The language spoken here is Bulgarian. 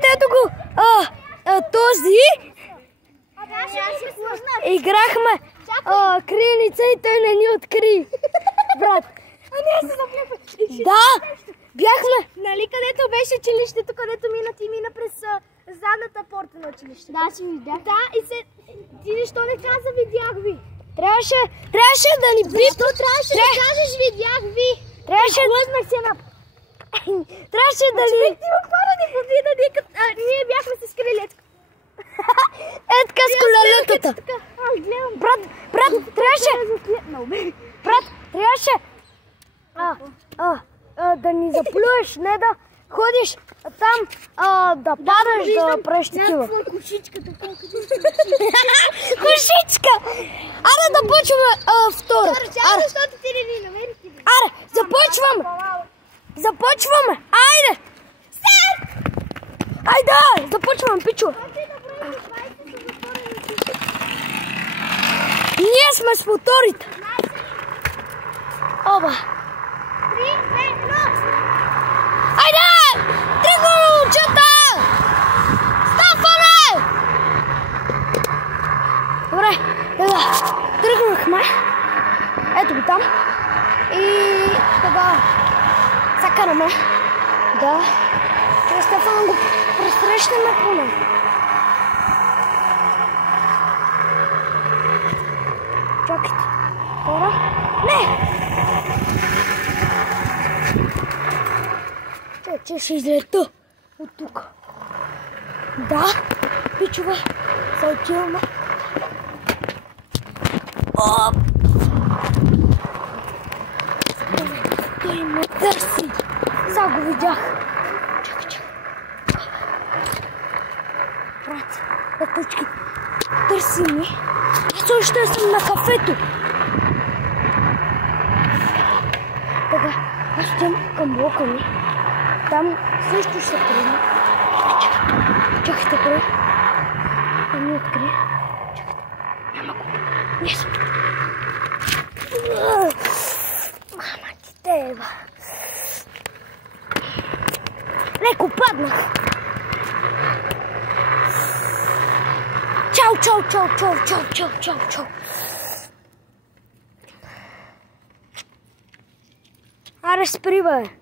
Здравейте, ето го този. Играхме криеница и той не ни откри. Брат. Да, бяхме. Нали където беше училището, където ти мина през задната порта на училището? Да, си видях. Да, и ти защо не каза видях ви? Трябваше да ни би. Защо трябваше да кажеш видях ви? Трябваше да ни... Ти ме хвана ни подвида, ние бяхме с крилечко. Е така с колелетата. Аз гледам. Брат, трябваше да ни заплюеш, не да ходиш там да падаш, да правиш такива. Някаква кошичка такова. Кошичка! Аре да почваме второ. Аре, защото ти не ни намериш. Аре, започваме. Айде! Айде, започваме, пичо. Ние сме с моторите. Оба. 3, 2, 1. Айде! Тръгваме, момчета! Стафане! Добре, тръгнахме. Ето го там. И сега закараме. Да. Стефан го пресрещаме поне. Чакайте. Хора. Не! Че ще излета от тук. Да, пичове, се отиваме. Оп! Той ме търси. Сега го видях. Чакай. Брат, пътъчки, търси ми. Аз още съм на кафето. Така, аз отивам към блока ми. Там също ще тръгна. Чакайте, първо. Да ми открие. Чакайте. Няма го. Не съм. Мама ти тева. Леко паднах. Чао. Аре, спри, бе.